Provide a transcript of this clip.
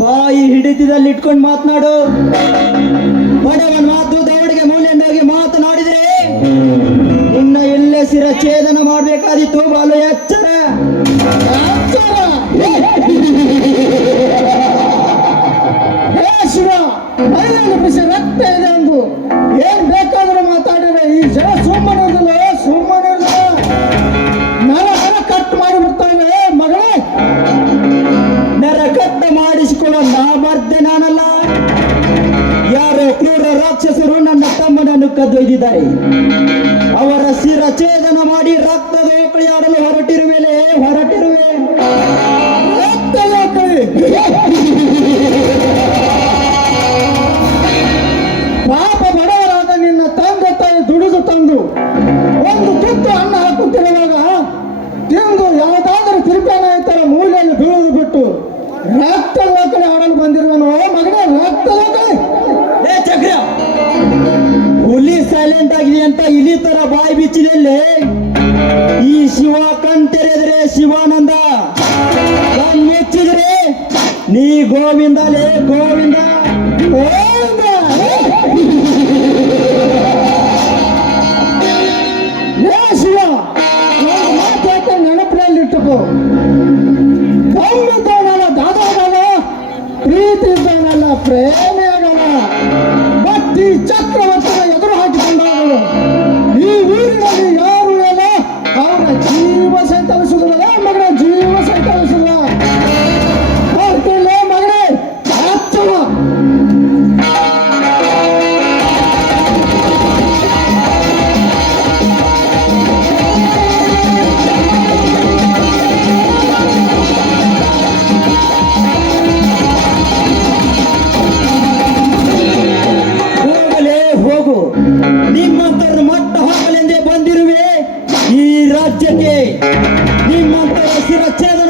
ಬಾಯಿ ಹಿಡಿತದಲ್ಲಿ ಇಟ್ಕೊಂಡು ಮಾತನಾಡು. ಬಡವನ ಮಾತು ದವಡಿಗೆ ಮೂಲೆಂದಾಗಿ ಮಾತನಾಡಿದರೆ ಇನ್ನ ಎಲ್ಲೇ ಶಿರಚ್ಛೇದನ ಮಾಡಬೇಕಾದಿತ್ತು. ಬಾಲು ಎಚ್ಚರ ಶಿವ, ಮೈಯಲ್ಲಿ ಬಿಸಿ ರಕ್ತ ಇದೆ ಎಂದು ಏನ್ ಬೇಕಾದ್ರೂ ಮಾತಾಡಿದ್ರೆ ಈ ಜನ ಸುಮ್ಮನಿರಲಿಲ್ಲ. ನರ ಕಟ್ ಮಾಡಿಬಿಡ್ತಾವೆ ಮಗಳೇ. ನರ ಕಟ್ಟ ಮಾಡಿಸಿಕೊಳ್ಳೋ ನಾ ಬರ್ದೆ ನಾನಲ್ಲ. ಯಾರೋ ಕ್ರೂರ ರಾಕ್ಷಸರು ನನ್ನ ತಮ್ಮನನ್ನು ಕದ್ದೊಯ್ದಿದ್ದಾರೆ. ಅವರ ಶಿರಚ್ಛೇದನ ಮಾಡಿ ರಕ್ತದ ಓಕಳಿ ಆಡಲು ಹೊರಟಿರುವೆ. ರಕ್ತದ ಓಕಳಿ ಪಾಪ ಬಡವರಾದ ನಿನ್ನ ತಂದೆ ತಾಯಿ ದುಡಿದು ತಂದು ಒಂದು ತುತ್ತು ಅನ್ನ ಹಾಕುತ್ತಿರುವಾಗ ತಿಂದು ಯಾವುದಾದ್ರೂ ತಿರುಪಾನ ಇತರ ಮೂಲೆಯಲ್ಲಿ ಬೀಳುದು ಬಿಟ್ಟು ರಕ್ತದ ಓಕಳಿ ಆಡಲು ಬಂದಿರುವನು ಮಗನೇ. ರಕ್ತದ ಓಕಳಿ ಚಕ್ರ ಹುಲಿ ಸೈಲೆಂಟ್ ಆಗಿದೆ ಅಂತ ಇಲಿ ತರ ಬಾಯಿ ಬಿಚ್ಚಿದಲ್ಲಿ ಈ ಶಿವ ಕಣ್ ತೆರೆದ್ರೆ ಶಿವಾನಂದ, ಕಣ್ ಮುಚ್ಚಿದ್ರೆ ನೀ ಗೋವಿಂದಲೇ ಗೋವಿಂದ. ಶಿವ, ಒಂದು ಮಾತು ನೆನಪಿನಲ್ಲಿಟ್ಟುಕೋ. ಕಮ್ಮಿದ್ದವನಲ್ಲ ದಾದಾಗಲ್ಲ, ಪ್ರೀತಿ ಇದ್ದವನಲ್ಲ ಪ್ರೇಮಿ ಆಗಲ್ಲ. ಭಕ್ತಿ ಚಕ್ರವರ್ತಿನ ಎದುರು ಹಾಕಿಕೊಂಡವರು ಈ ಊರಿನಲ್ಲಿ ಯಾರು ಎಲ್ಲ ಅವರ ಜೀವ ಸಹಿತ ಅಳಿಸುವುದಿಲ್ಲ ಮಗನ, ಜೀವ ಸಹಿತ ಅಳಿಸುವುದಿಲ್ಲ. ಬರ್ತಿಲ್ಲ ಮಗನೇ, ಹಚ್ಚವ. ಹೋಗು, ನಿಮ್ಮಂತರ ಮಟ್ಟ ಹಾಕಲೆಂದೇ ಬಂದಿರುವೆ. ಈ ರಾಜ್ಯಕ್ಕೆ ನಿಮ್ಮಂತರ ಶಿರಚ್ಛೇದನ